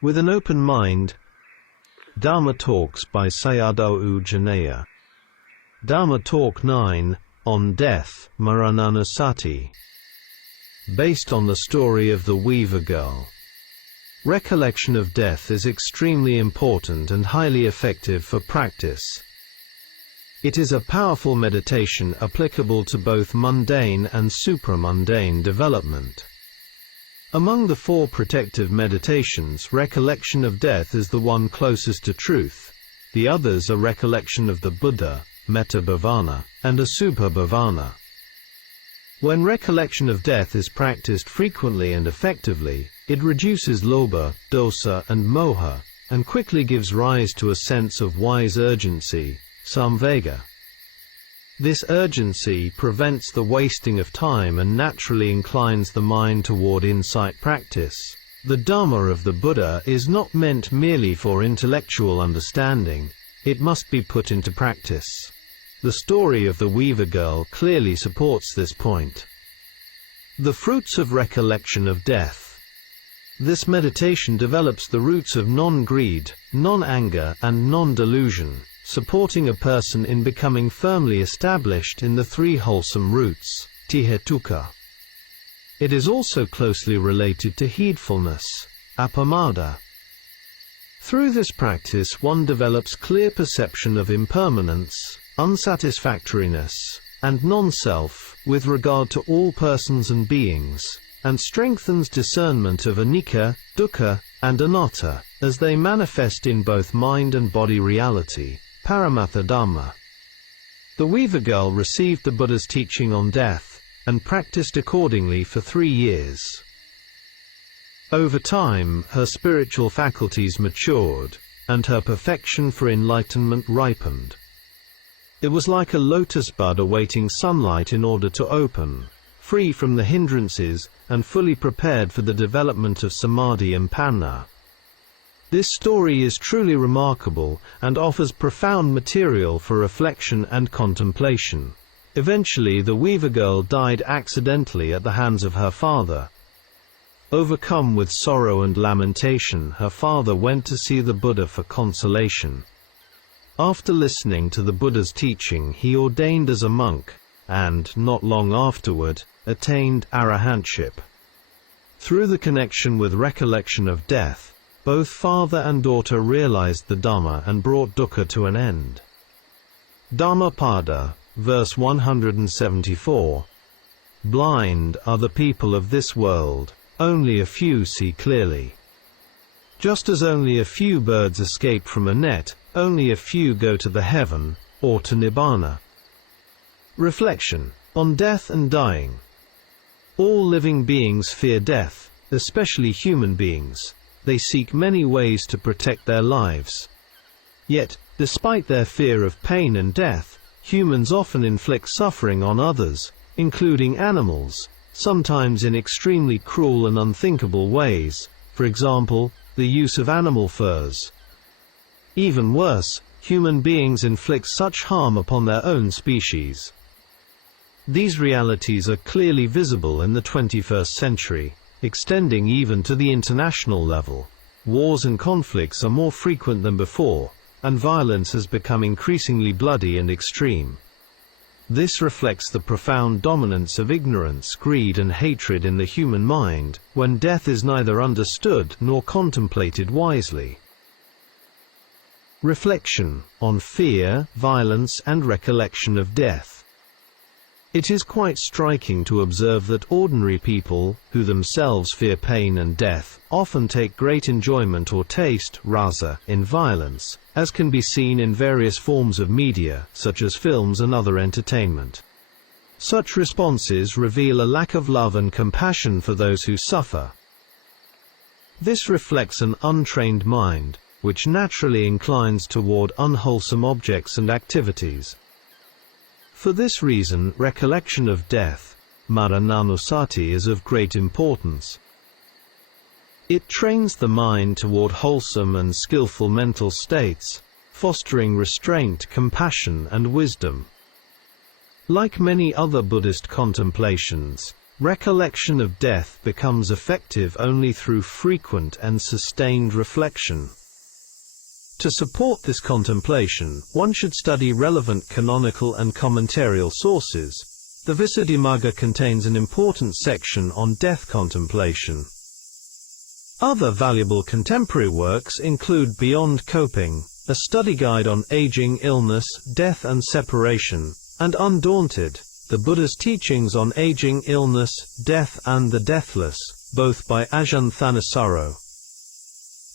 With an open mind. Dharma Talks by Sayadaw Jhaneyya. Dharma Talk 9, on Death, Maraṇānussati. Based on the story of the Weaver Girl. Recollection of death is extremely important and highly effective for practice. It is a powerful meditation applicable to both mundane and supramundane development. Among the four protective meditations, recollection of death is the one closest to truth. The others are recollection of the Buddha, metta bhavana, and asubha bhavana. When recollection of death is practiced frequently and effectively, it reduces lobha, dosa, and moha, and quickly gives rise to a sense of wise urgency, samvega. This urgency prevents the wasting of time and naturally inclines the mind toward insight practice. The Dharma of the Buddha is not meant merely for intellectual understanding, it must be put into practice. The story of the Weaver Girl clearly supports this point. The fruits of recollection of death. This meditation develops the roots of non-greed, non-anger, and non-delusion, supporting a person in becoming firmly established in the three wholesome roots, tihetuka. It is also closely related to heedfulness, apamada. Through this practice one develops clear perception of impermanence, unsatisfactoriness, and non-self, with regard to all persons and beings, and strengthens discernment of anicca, dukkha, and anatta, as they manifest in both mind and body reality. Paramatha Dhamma. The Weaver Girl received the Buddha's teaching on death, and practiced accordingly for 3 years. Over time, her spiritual faculties matured, and her perfection for enlightenment ripened. It was like a lotus bud awaiting sunlight in order to open, free from the hindrances, and fully prepared for the development of samadhi and panna. This story is truly remarkable, and offers profound material for reflection and contemplation. Eventually the Weaver Girl died accidentally at the hands of her father. Overcome with sorrow and lamentation, her father went to see the Buddha for consolation. After listening to the Buddha's teaching, he ordained as a monk, and, not long afterward, attained arahantship. Through the connection with recollection of death, both father and daughter realized the Dhamma and brought dukkha to an end. Dhammapada, verse 174. Blind are the people of this world, only a few see clearly. Just as only a few birds escape from a net, only a few go to the heaven, or to nibbana. Reflection on death and dying. All living beings fear death, especially human beings. They seek many ways to protect their lives. Yet, despite their fear of pain and death, humans often inflict suffering on others, including animals, sometimes in extremely cruel and unthinkable ways, for example, the use of animal furs. Even worse, human beings inflict such harm upon their own species. These realities are clearly visible in the 21st century. Extending even to the international level. Wars and conflicts are more frequent than before, and violence has become increasingly bloody and extreme. This reflects the profound dominance of ignorance, greed, and hatred in the human mind, when death is neither understood nor contemplated wisely. Reflection on fear, violence, and recollection of death. It is quite striking to observe that ordinary people, who themselves fear pain and death, often take great enjoyment or taste, rasa, in violence, as can be seen in various forms of media, such as films and other entertainment. Such responses reveal a lack of love and compassion for those who suffer. This reflects an untrained mind, which naturally inclines toward unwholesome objects and activities. For this reason, recollection of death, Maraṇānussati, is of great importance. It trains the mind toward wholesome and skillful mental states, fostering restraint, compassion, and wisdom. Like many other Buddhist contemplations, Recollection of death becomes effective only through frequent and sustained reflection. To support this contemplation, one should study relevant canonical and commentarial sources. The Visuddhimagga contains an important section on death contemplation. Other valuable contemporary works include Beyond Coping, a study guide on aging, illness, death and separation, and Undaunted, the Buddha's teachings on aging, illness, death and the deathless, both by Ajahn Thanissaro.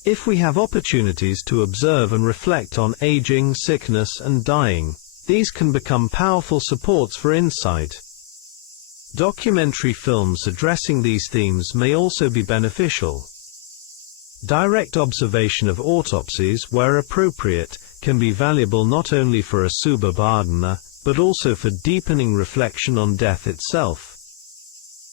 If we have opportunities to observe and reflect on aging, sickness and dying, these can become powerful supports for insight. Documentary films addressing these themes may also be beneficial. Direct observation of autopsies, where appropriate, can be valuable not only for asubha bhadana, but also for deepening reflection on death itself.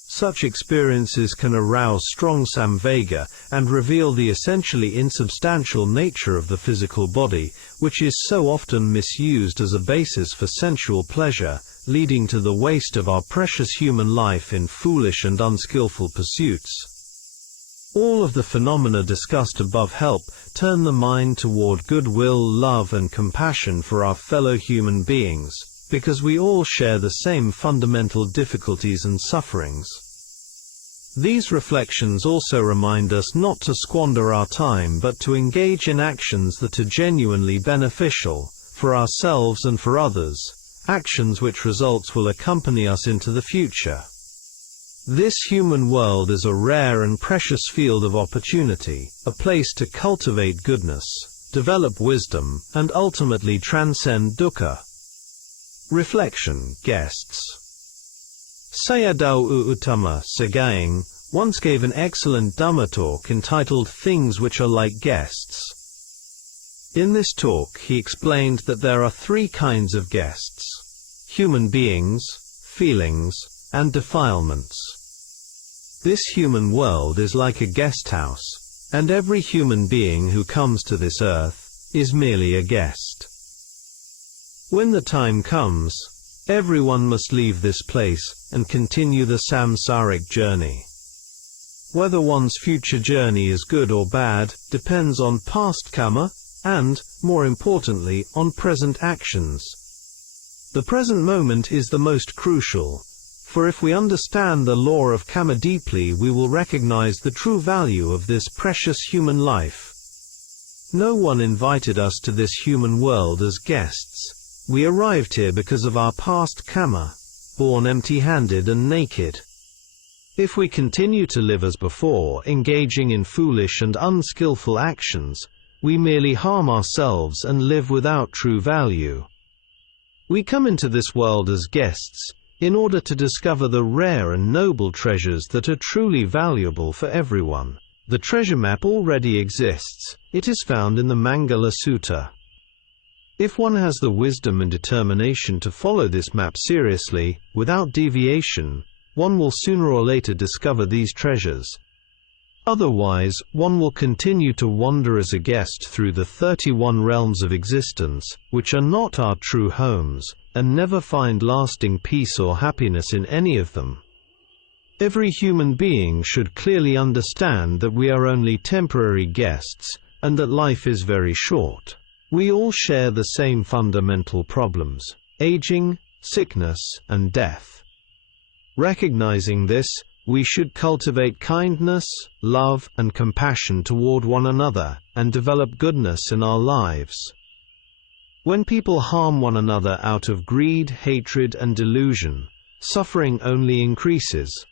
Such experiences can arouse strong samvega and reveal the essentially insubstantial nature of the physical body, which is so often misused as a basis for sensual pleasure, leading to the waste of our precious human life in foolish and unskillful pursuits. All of the phenomena discussed above help turn the mind toward goodwill, love and compassion for our fellow human beings, because we all share the same fundamental difficulties and sufferings. These reflections also remind us not to squander our time but to engage in actions that are genuinely beneficial, for ourselves and for others, actions which results will accompany us into the future. This human world is a rare and precious field of opportunity, a place to cultivate goodness, develop wisdom, and ultimately transcend dukkha. Reflection, guests. Sayadaw Uttamo Sagaying once gave an excellent Dhamma talk entitled Things Which Are Like Guests. In this talk he explained that there are three kinds of guests: human beings, feelings, and defilements. This human world is like a guest house, and every human being who comes to this earth is merely a guest. When the time comes, everyone must leave this place and continue the samsaric journey. Whether one's future journey is good or bad depends on past karma and, more importantly, on present actions. The present moment is the most crucial, for if we understand the law of karma deeply, we will recognize the true value of this precious human life. No one invited us to this human world as guests. We arrived here because of our past karma, born empty-handed and naked. If we continue to live as before, engaging in foolish and unskillful actions, we merely harm ourselves and live without true value. We come into this world as guests, in order to discover the rare and noble treasures that are truly valuable for everyone. The treasure map already exists. It is found in the Mangala Sutta. If one has the wisdom and determination to follow this map seriously, without deviation, one will sooner or later discover these treasures. Otherwise, one will continue to wander as a guest through the 31 realms of existence, which are not our true homes, and never find lasting peace or happiness in any of them. Every human being should clearly understand that we are only temporary guests, and that life is very short. We all share the same fundamental problems: aging, sickness, and death. Recognizing this, we should cultivate kindness, love, and compassion toward one another, and develop goodness in our lives. When people harm one another out of greed, hatred, and delusion, suffering only increases.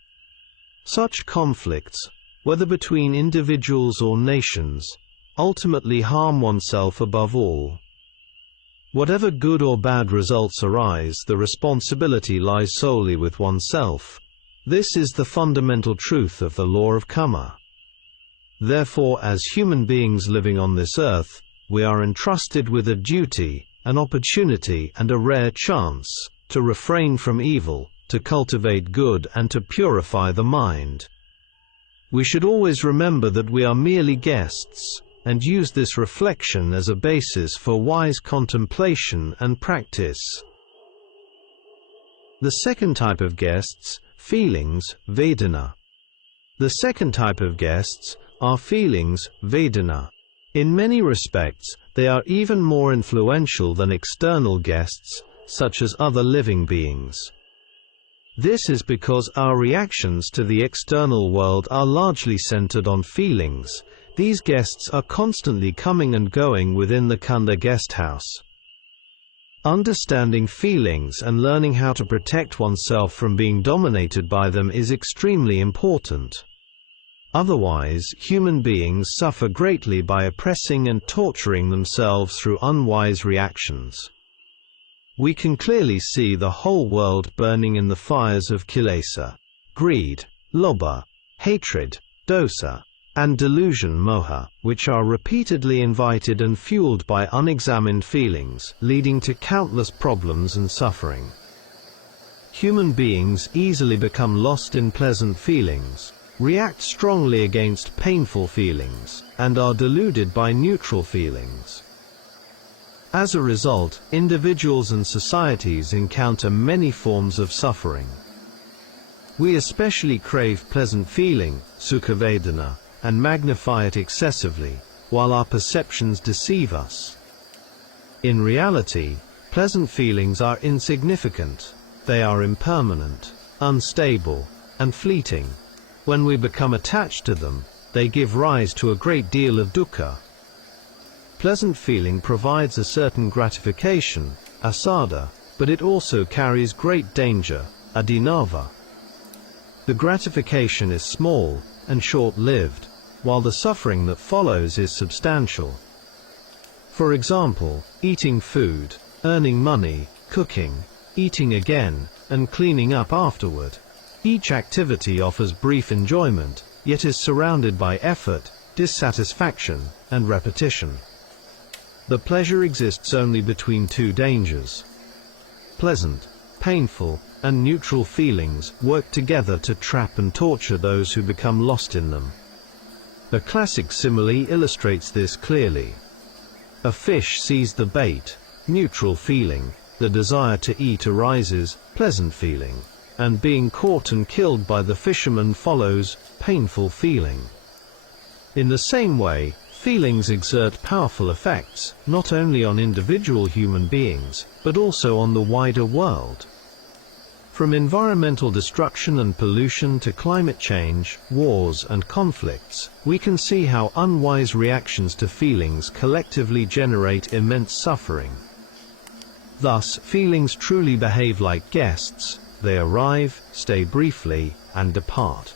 Such conflicts, whether between individuals or nations, ultimately harm oneself above all. Whatever good or bad results arise, the responsibility lies solely with oneself. This is the fundamental truth of the law of karma. Therefore, as human beings living on this earth, we are entrusted with a duty, an opportunity, and a rare chance to refrain from evil, to cultivate good, and to purify the mind. We should always remember that we are merely guests, and use this reflection as a basis for wise contemplation and practice. The second type of guests, feelings, Vedana. The second type of guests are feelings, Vedana. In many respects, they are even more influential than external guests, such as other living beings. This is because our reactions to the external world are largely centered on feelings. These guests are constantly coming and going within the Khandha guest house. Understanding feelings and learning how to protect oneself from being dominated by them is extremely important. Otherwise, human beings suffer greatly by oppressing and torturing themselves through unwise reactions. We can clearly see the whole world burning in the fires of kilesa, greed, lobha, hatred, dosa, and delusion, moha, which are repeatedly invited and fueled by unexamined feelings, leading to countless problems and suffering. Human beings easily become lost in pleasant feelings, react strongly against painful feelings, and are deluded by neutral feelings. As a result, individuals and societies encounter many forms of suffering. We especially crave pleasant feeling, Sukha Vedana, and magnify it excessively, while our perceptions deceive us. In reality, pleasant feelings are insignificant. They are impermanent, unstable, and fleeting. When we become attached to them, they give rise to a great deal of dukkha. Pleasant feeling provides a certain gratification, asada, but it also carries great danger, adinava. The gratification is small and short-lived, while the suffering that follows is substantial. For example, eating food, earning money, cooking, eating again, and cleaning up afterward. Each activity offers brief enjoyment, yet is surrounded by effort, dissatisfaction, and repetition. The pleasure exists only between two dangers. Pleasant, painful, and neutral feelings work together to trap and torture those who become lost in them. A classic simile illustrates this clearly. A fish sees the bait, neutral feeling, the desire to eat arises, pleasant feeling, and being caught and killed by the fisherman follows, painful feeling. In the same way, feelings exert powerful effects, not only on individual human beings, but also on the wider world. From environmental destruction and pollution to climate change, wars and conflicts, we can see how unwise reactions to feelings collectively generate immense suffering. Thus, feelings truly behave like guests. They arrive, stay briefly, and depart.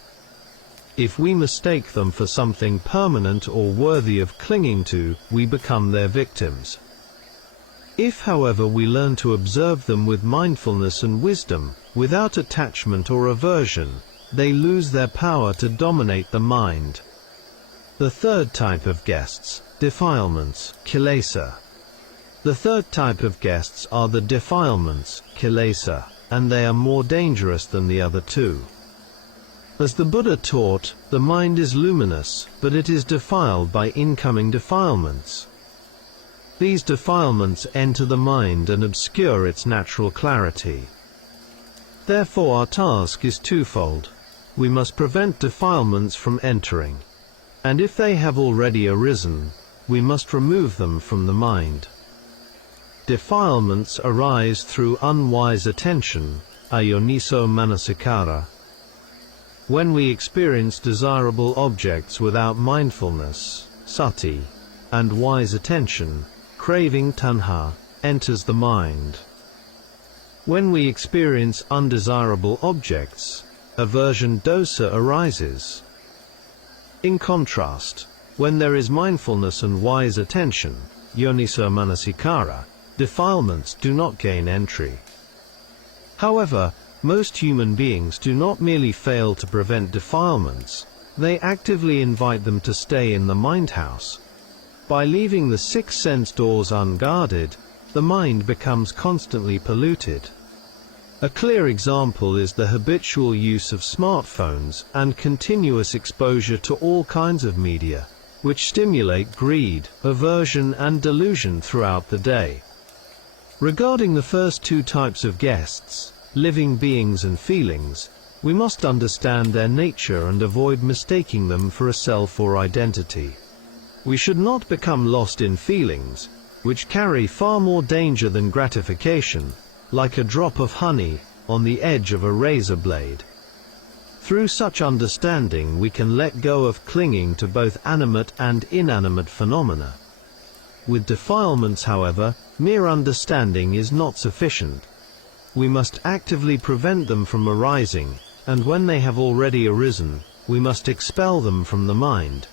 If we mistake them for something permanent or worthy of clinging to, we become their victims. If, however, we learn to observe them with mindfulness and wisdom, without attachment or aversion, they lose their power to dominate the mind. The third type of guests, defilements, kilesa. The third type of guests are the defilements, kilesa, and they are more dangerous than the other two. As the Buddha taught, the mind is luminous, but it is defiled by incoming defilements. These defilements enter the mind and obscure its natural clarity. Therefore our task is twofold. We must prevent defilements from entering, and if they have already arisen, we must remove them from the mind. Defilements arise through unwise attention, ayoniso manasikara. When we experience desirable objects without mindfulness, sati, and wise attention, craving tanha enters the mind. When we experience undesirable objects, aversion dosa arises. In contrast, when there is mindfulness and wise attention, yoniso manasikara, defilements do not gain entry. However, most human beings do not merely fail to prevent defilements, they actively invite them to stay in the mind house. By leaving the six sense doors unguarded, the mind becomes constantly polluted. A clear example is the habitual use of smartphones and continuous exposure to all kinds of media, which stimulate greed, aversion and delusion throughout the day. Regarding the first two types of guests, living beings and feelings, We must understand their nature and avoid mistaking them for a self or identity. We should not become lost in feelings, which carry far more danger than gratification, like a drop of honey on the edge of a razor blade. Through such understanding we can let go of clinging to both animate and inanimate phenomena. With defilements, however, mere understanding is not sufficient. We must actively prevent them from arising, and when they have already arisen, we must expel them from the mind.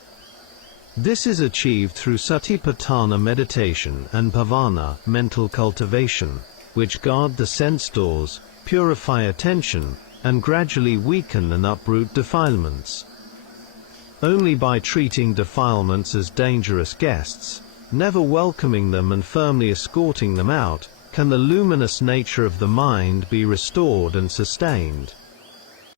This is achieved through satipatthana meditation and bhavana mental cultivation, which guard the sense doors, purify attention, and gradually weaken and uproot defilements. Only by treating defilements as dangerous guests, never welcoming them and firmly escorting them out, can the luminous nature of the mind be restored and sustained.